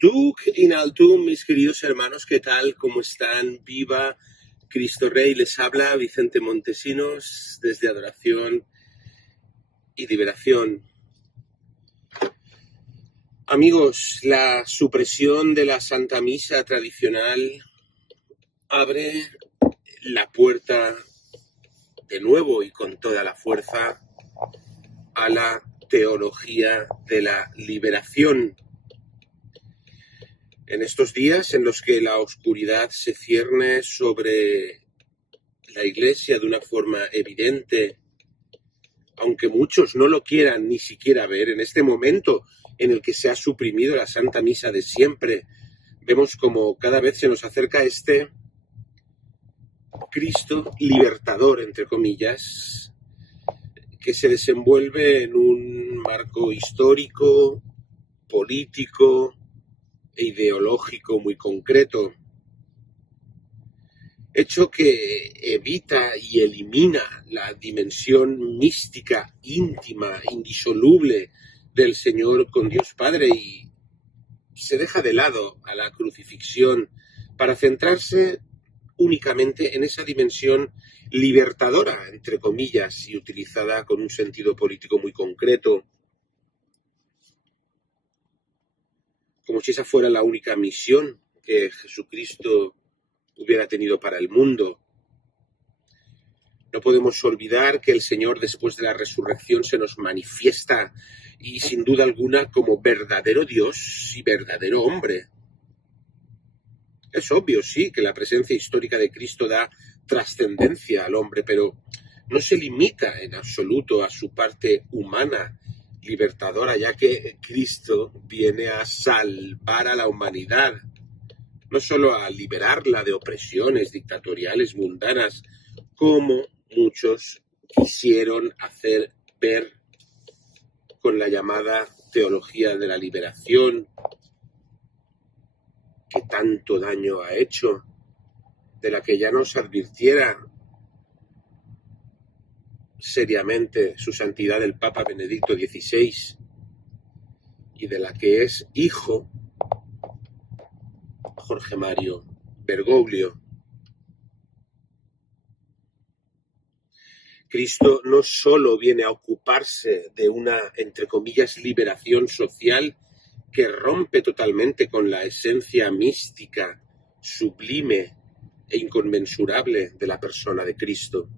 Duc in altum, mis queridos hermanos, ¿qué tal? ¿Cómo están? Viva Cristo Rey, les habla Vicente Montesinos desde Adoración y Liberación. Amigos, la supresión de la Santa Misa tradicional abre la puerta de nuevo y con toda la fuerza a la teología de la liberación. En estos días en los que la oscuridad se cierne sobre la Iglesia de una forma evidente, aunque muchos no lo quieran ni siquiera ver, en este momento en el que se ha suprimido la Santa Misa de siempre, vemos como cada vez se nos acerca este Cristo libertador, entre comillas, que se desenvuelve en un marco histórico, político e ideológico muy concreto, hecho que evita y elimina la dimensión mística, íntima, indisoluble del Señor con Dios Padre y se deja de lado a la crucifixión para centrarse únicamente en esa dimensión libertadora, entre comillas, y utilizada con un sentido político muy concreto, como si esa fuera la única misión que Jesucristo hubiera tenido para el mundo. No podemos olvidar que el Señor después de la resurrección se nos manifiesta y sin duda alguna como verdadero Dios y verdadero hombre. Es obvio, sí, que la presencia histórica de Cristo da trascendencia al hombre, pero no se limita en absoluto a su parte humana, libertadora, ya que Cristo viene a salvar a la humanidad, no solo a liberarla de opresiones dictatoriales mundanas, como muchos quisieron hacer ver con la llamada teología de la liberación, que tanto daño ha hecho, de la que ya nos advirtiera seriamente su santidad el Papa Benedicto XVI y de la que es hijo Jorge Mario Bergoglio. Cristo no solo viene a ocuparse de una, entre comillas, liberación social que rompe totalmente con la esencia mística, sublime e inconmensurable de la persona de Cristo.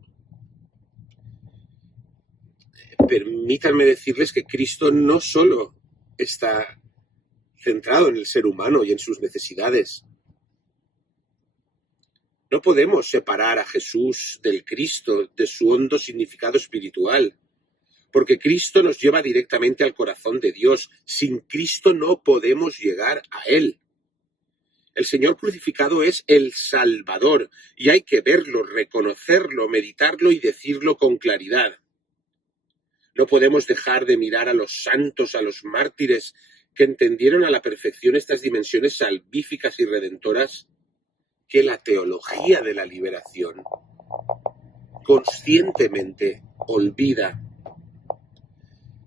Permítanme decirles que Cristo no solo está centrado en el ser humano y en sus necesidades. No podemos separar a Jesús del Cristo, de su hondo significado espiritual, porque Cristo nos lleva directamente al corazón de Dios. Sin Cristo no podemos llegar a Él. El Señor crucificado es el Salvador, y hay que verlo, reconocerlo, meditarlo y decirlo con claridad. No podemos dejar de mirar a los santos, a los mártires, que entendieron a la perfección estas dimensiones salvíficas y redentoras que la teología de la liberación conscientemente olvida.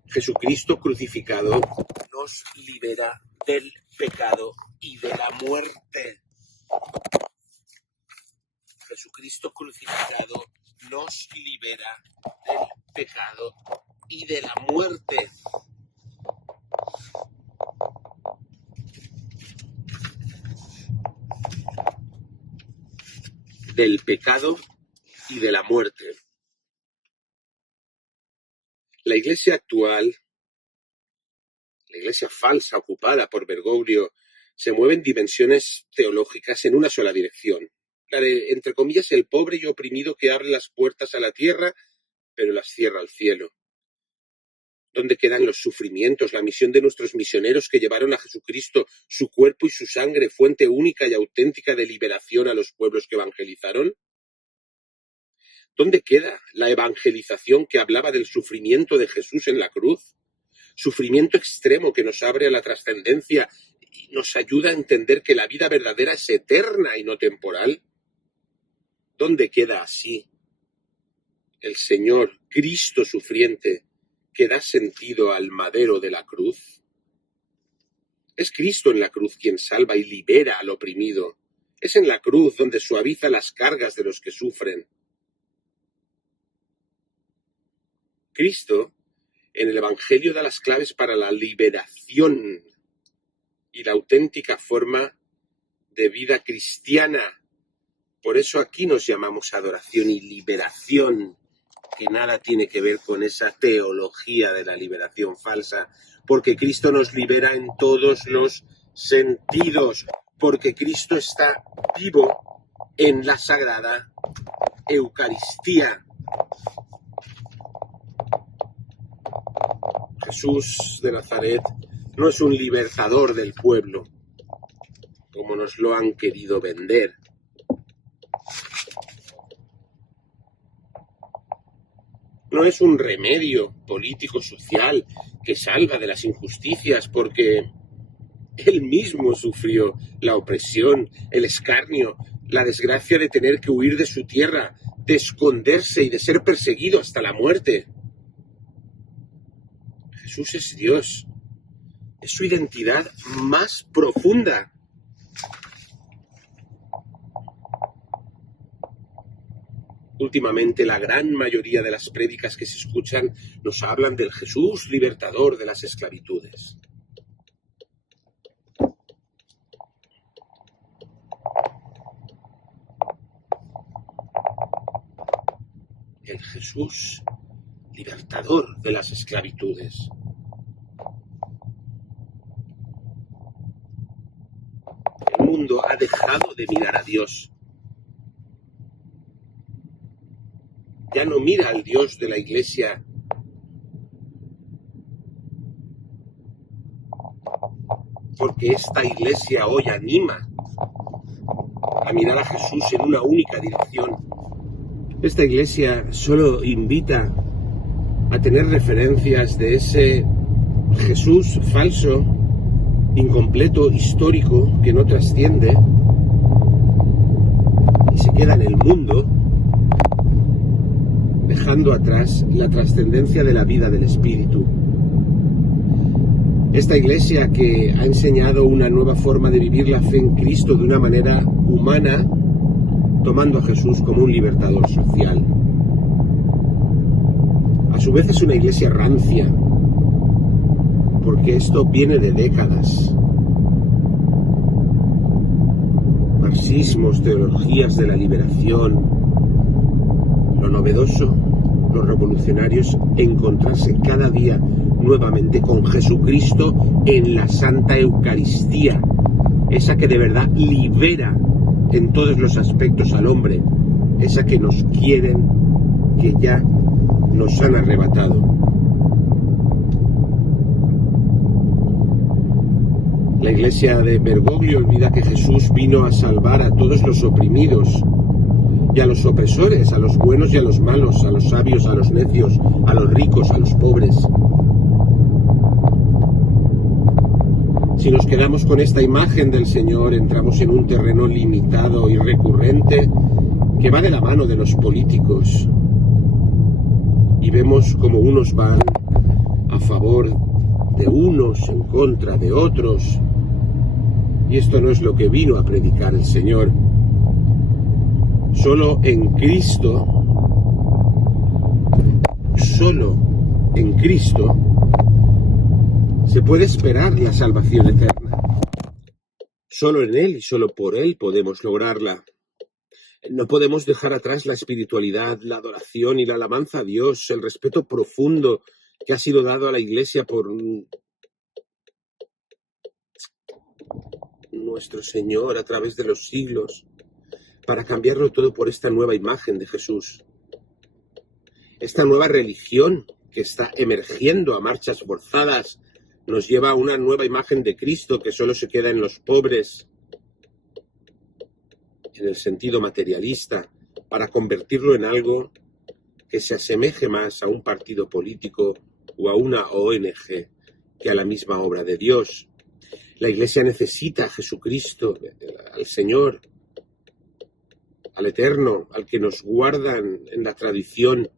Jesucristo crucificado nos libera del pecado y de la muerte. Jesucristo crucificado nos libera del pecado y de la muerte. Del pecado y de la muerte. La Iglesia actual, la Iglesia falsa ocupada por Bergoglio, se mueve en dimensiones teológicas en una sola dirección. La de, entre comillas, el pobre y oprimido que abre las puertas a la tierra, pero las cierra al cielo. ¿Dónde quedan los sufrimientos, la misión de nuestros misioneros que llevaron a Jesucristo, su cuerpo y su sangre, fuente única y auténtica de liberación a los pueblos que evangelizaron? ¿Dónde queda la evangelización que hablaba del sufrimiento de Jesús en la cruz? Sufrimiento extremo que nos abre a la trascendencia y nos ayuda a entender que la vida verdadera es eterna y no temporal. ¿Dónde queda así el Señor Cristo sufriente que da sentido al madero de la cruz? Es Cristo en la cruz quien salva y libera al oprimido. Es en la cruz donde suaviza las cargas de los que sufren. Cristo en el Evangelio da las claves para la liberación y la auténtica forma de vida cristiana. Por eso aquí nos llamamos adoración y liberación, que nada tiene que ver con esa teología de la liberación falsa, porque Cristo nos libera en todos los sentidos, porque Cristo está vivo en la Sagrada Eucaristía. Jesús de Nazaret no es un libertador del pueblo, como nos lo han querido vender. No es un remedio político-social que salva de las injusticias, porque él mismo sufrió la opresión, el escarnio, la desgracia de tener que huir de su tierra, de esconderse y de ser perseguido hasta la muerte. Jesús es Dios, es su identidad más profunda. Últimamente la gran mayoría de las prédicas que se escuchan nos hablan del Jesús libertador de las esclavitudes. El Jesús libertador de las esclavitudes. El mundo ha dejado de mirar a Dios. Ya no mira al Dios de la Iglesia, porque esta Iglesia hoy anima a mirar a Jesús en una única dirección. Esta Iglesia solo invita a tener referencias de ese Jesús falso, incompleto, histórico, que no trasciende y se queda en el mundo, dejando atrás la trascendencia de la vida del Espíritu. Esta Iglesia que ha enseñado una nueva forma de vivir la fe en Cristo de una manera humana, tomando a Jesús como un libertador social. A su vez es una Iglesia rancia, porque esto viene de décadas. Marxismos, teologías de la liberación. Lo novedoso, los revolucionarios, encontrarse cada día nuevamente con Jesucristo en la Santa Eucaristía, esa que de verdad libera en todos los aspectos al hombre, esa que nos quieren, que ya nos han arrebatado. La Iglesia de Bergoglio olvida que Jesús vino a salvar a todos los oprimidos y a los opresores, a los buenos y a los malos, a los sabios, a los necios, a los ricos, a los pobres. Si nos quedamos con esta imagen del Señor, entramos en un terreno limitado y recurrente que va de la mano de los políticos. Y vemos como unos van a favor de unos, en contra de otros. Y esto no es lo que vino a predicar el Señor. Solo en Cristo, se puede esperar la salvación eterna. Solo en Él y solo por Él podemos lograrla. No podemos dejar atrás la espiritualidad, la adoración y la alabanza a Dios, el respeto profundo que ha sido dado a la Iglesia por nuestro Señor a través de los siglos, para cambiarlo todo por esta nueva imagen de Jesús. Esta nueva religión que está emergiendo a marchas forzadas nos lleva a una nueva imagen de Cristo que solo se queda en los pobres, en el sentido materialista, para convertirlo en algo que se asemeje más a un partido político o a una ONG que a la misma obra de Dios. La Iglesia necesita a Jesucristo, al Señor, al Eterno, al que nos guardan en la tradición,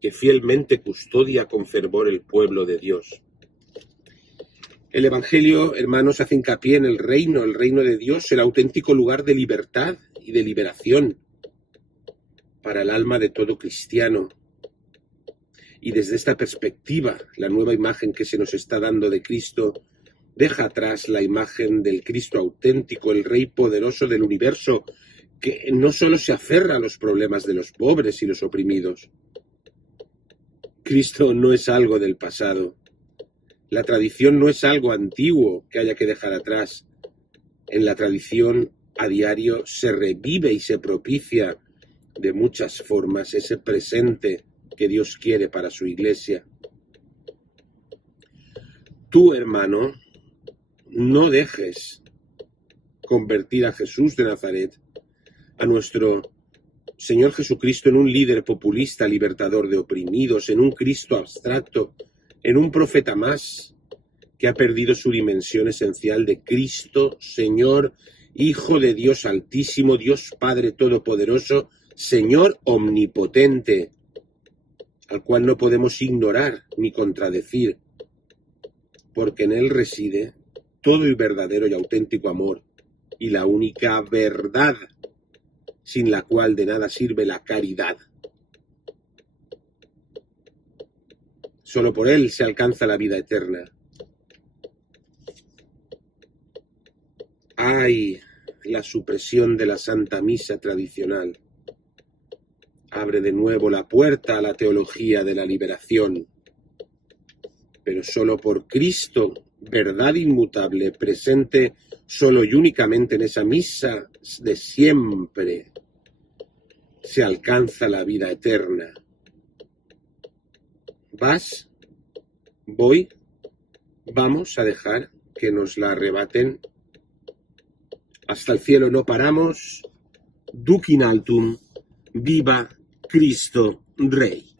que fielmente custodia con fervor el pueblo de Dios. El Evangelio, hermanos, hace hincapié en el reino de Dios, el auténtico lugar de libertad y de liberación para el alma de todo cristiano. Y desde esta perspectiva, la nueva imagen que se nos está dando de Cristo deja atrás la imagen del Cristo auténtico, el Rey poderoso del universo, que no solo se aferra a los problemas de los pobres y los oprimidos. Cristo no es algo del pasado. La tradición no es algo antiguo que haya que dejar atrás. En la tradición a diario se revive y se propicia de muchas formas ese presente que Dios quiere para su iglesia. Tú, hermano, no dejes convertir a Jesús de Nazaret, a nuestro Señor Jesucristo, en un líder populista, libertador de oprimidos, en un Cristo abstracto, en un profeta más que ha perdido su dimensión esencial de Cristo, Señor, Hijo de Dios Altísimo, Dios Padre Todopoderoso, Señor Omnipotente, al cual no podemos ignorar ni contradecir, porque en Él reside todo el verdadero y auténtico amor y la única verdad, sin la cual de nada sirve la caridad. Solo por Él se alcanza la vida eterna. ¡Ay! La supresión de la Santa Misa tradicional abre de nuevo la puerta a la teología de la liberación. Pero solo por Cristo, verdad inmutable, presente solo y únicamente en esa misa de siempre, se alcanza la vida eterna. Vamos a dejar que nos la arrebaten. Hasta el cielo no paramos. Duc in altum, viva Cristo Rey.